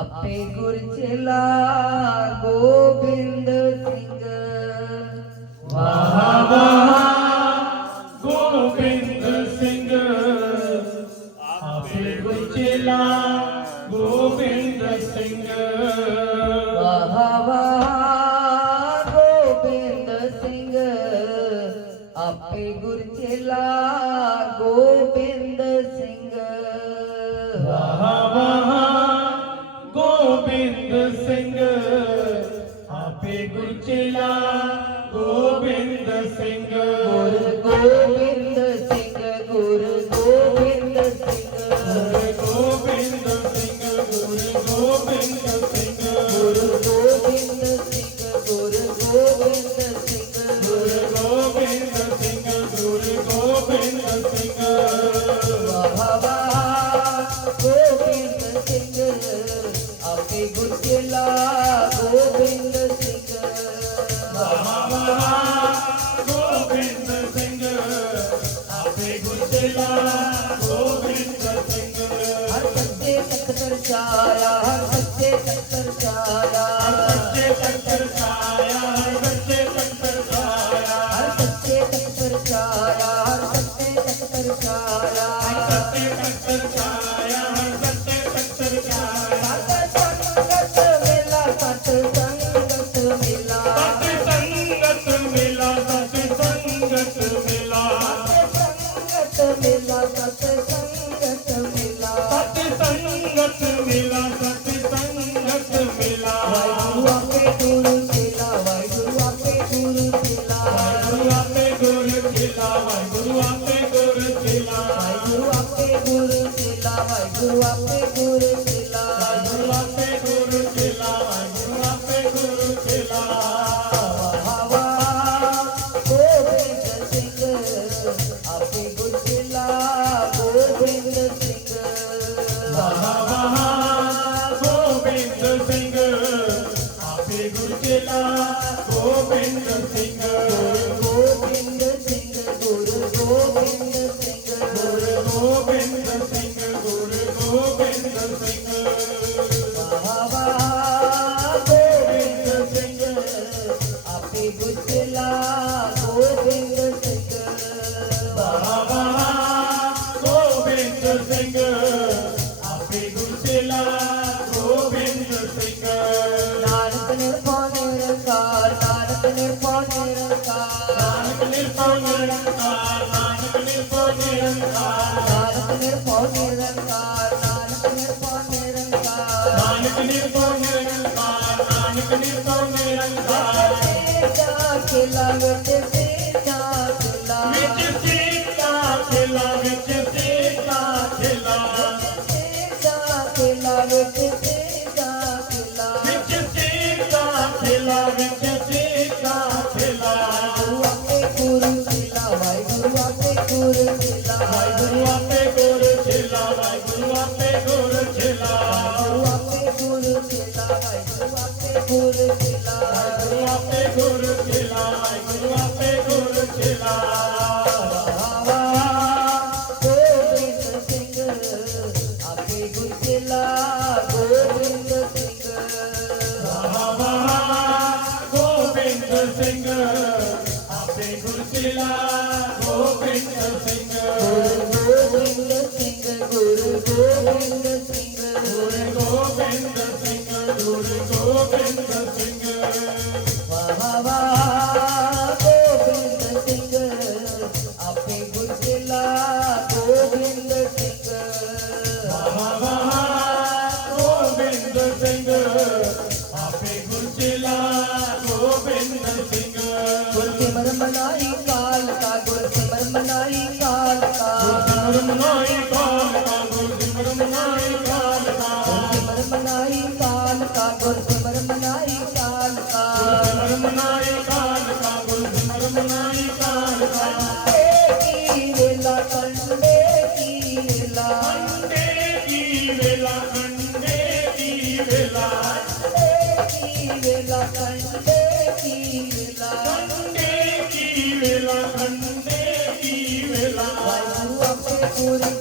ਆਪੇ ਗੁਰ ਚਲਾ ਗੋਬਿੰਦ ਸਿੰਘ। ਵਾਹ ਵਾਹ ਗੋਬਿੰਦ ਸਿੰਘ। ਆਪੇ ਗੁਰ ਚਲਾ ਗੋਬਿੰਦ ਸਿੰਘ। Govinda ਸੰਗਤ ਮੇਲਾ ਸਤ ਸੰਗਤ ਮੇਲਾ। ਸਤ ਸੰਗਤ ਮੇਲਾ ਸਤ ਸੰਗਤ ਮੇਲਾ। ਵਾਹਿਗੁਰੂ ਆਪੇ ਗੁਰੂ ਚੇਲਾ ਵਾਹਿਗੁਰੂ ਆਪੇ ਗੁਰੂ ਚੇਲਾ ਵਾਹਿਗੁਰੂ ਆਪੇ ਗੁਰੂ ਚੇਲਾ ਵਾਹਿਗੁਰੂ ਆਪੇ ਗੁਰੂ ਚੇਲਾ ਵਾਹਿਗੁਰੂ ਆਪੇ ਗੁਰੂ ਚੇਲਾ ਵਾਹਿਗੁਰੂ ਆਪੇ ਗੁਰੂ ਚੇਲਾ ਵਾਹਿਗੁਰੂ ਆਪੇ ਗੁਰੂ ਚੇਲਾ ਨਿਰੰਕਾਰ ਨਾਨਕ ਨਿਰਭਉ ਨਿਰੰਕਾਰ, ਨਾਨਕ ਨਿਰਭਉ ਨਿਰੰਕਾਰ, ਨਾਨਕ ਨਿਰਭਉ ਨਿਰੰਕਾਰ। ਨਾਨਕ ਨਿਰਭਉ ਨਿਰੰਕਾਰ ਨਾਨਕ ਨਿਰਭਉ ਨਿਰੰਕਾਰ ਤੇ ਜਾ ਕੇ ਲਗਤੇ ਵਾਹਿਗੁਰੂ ਆਪੇ ਗੁਰ ਖਿਲਾ ਵਾਹਿਗੁਰੂ ਆਪੇ ਗੁਰ ਖਿਲਾ ਵਾਹਿਗੁਰੂ ਆਪੇ ਗੁਰ ਖਿਲਾ ਵਾਹਿਗੁਰੂ ਆਪੇ ਗੁਰ ਖਿਲਾ ਵਾਹਿਗੁਰੂ ਆਪੇ ਗੁਰ ਖਿਲਾ ਗੋਬਿੰਦ ਸਿੰਘ ਆਪੇ ਗੁਰ ਖਿਲਾ ਗੋਬਿੰਦ ਸਿੰਘ ਵਾਹ ਵਾਹ Gobind Singh Wah wah wah.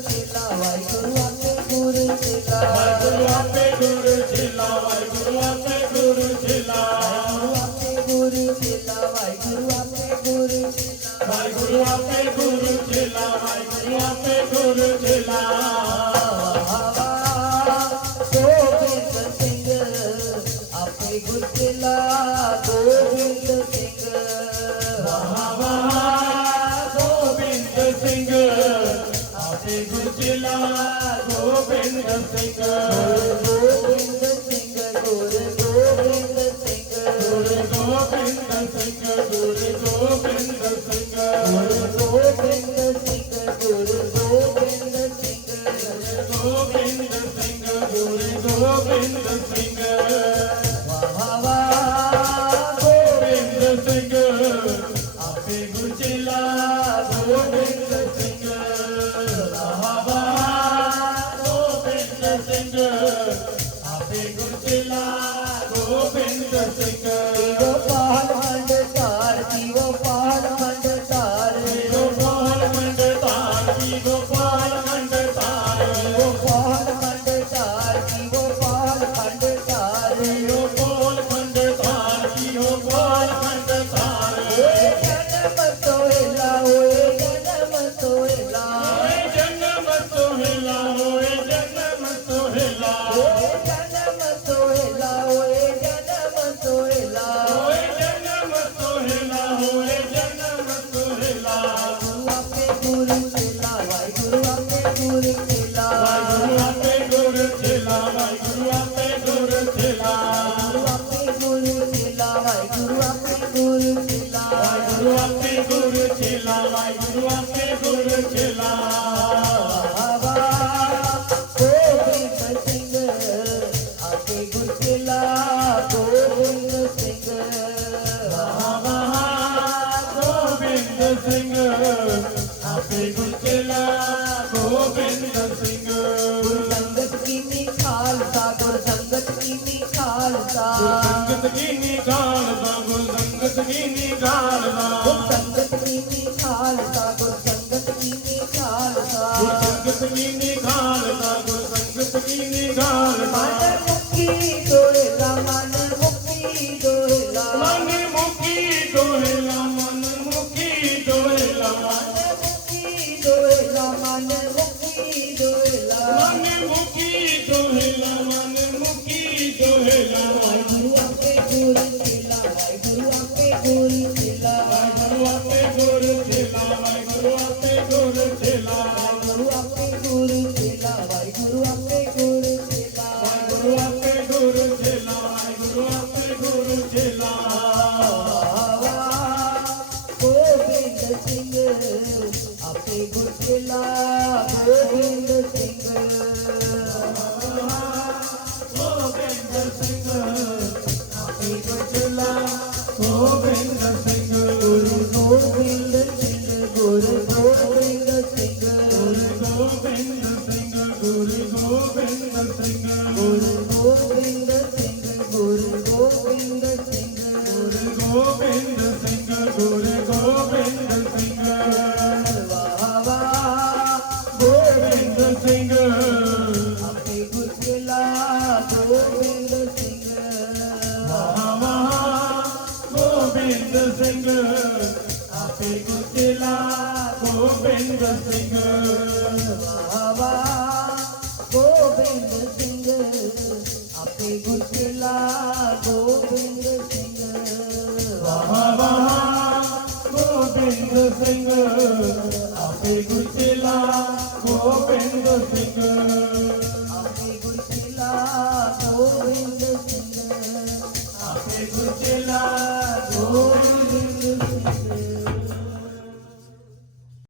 ਚੇਲਾ ਵਾਹਿਗੁਰੂ ਆਪੇ ਗੁਰੂ ਚੇਲਾ ਵਾਹਿਗੁਰੂ ਆਪੇ ਗੁਰੂ ਚੇਲਾ ਵਾਹਿਗੁਰੂ ਆਪੇ ਗੁਰੂ ਚੇਲਾ ਵਾਹਿਗੁਰੂ ਆਪੇ ਗੁਰੂ ਚੇਲਾ ਵਾਹਿਗੁਰੂ ਆਪੇ ਗੁਰੂ ਚੇਲਾ ਵਾਹਿਗੁਰੂ ਆਪੇ ਗੁਰੂ ਚੇਲਾ ਵਾਹਿਗੁਰੂ ਆਪੇ ਗੁਰੂ ਚੇਲਾ good day. Música ਕਿਲਾ ਗੋਬਿੰਦ ਸਿੰਘ। ਵਾਹ ਵਾਹ ਗੋਬਿੰਦ ਸਿੰਘ। ਆਪੇ ਗੁਰ ਕਿਲਾ ਗੋਬਿੰਦ ਸਿੰਘ। ਗੁਰ ਸੰਗਤ ਕੀਨੀ ਖਾਲਸਾ ਗੁਰ ਸੰਗਤ ਕੀਨੀ ਖਾਲਸਾ। ਗੁਰ ਸੰਗਤ ਕੀਨੀ ਖਾਲਸਾ ਗੁਰ ਸੰਗਤ ਕੀਨੀ ਖਾਲਸਾ। ਗੁਰ ਸੰਗਤ ਕੀਨੀ ਖਾਲਸਾ ਗੁਰ ਸੰਗਤ ਕੀਨੀ ਖਾਲਸਾ। ਗੁਰ ਸੰਗਤ ਕੀਨੀ ਖਾਲਸਾ ਗੁਰ ਸਕੀਨੀ ਗਾਲ ਮਾਨ ਮੁੱਕੀ ਦੋਇਲਾ ਮਨ ਮੁੱਕੀ ਦੋਇਲਾ ਸਿੰਘ ਆਪੇ ਕੁਚਲਾ ਗੋਬਿੰਦ ਸਿੰਘ। ਆਵਾ ਗੋਬਿੰਦ ਸਿੰਘ ਆਪੇ ਕੁਚਲਾ ਗੋਬਿੰਦ ਸਿੰਘ। ਵਾਹ ਵਾਹ ਗੋਬਿੰਦ ਸਿੰਘ ਆਪੇ ਕੁਚਲਾ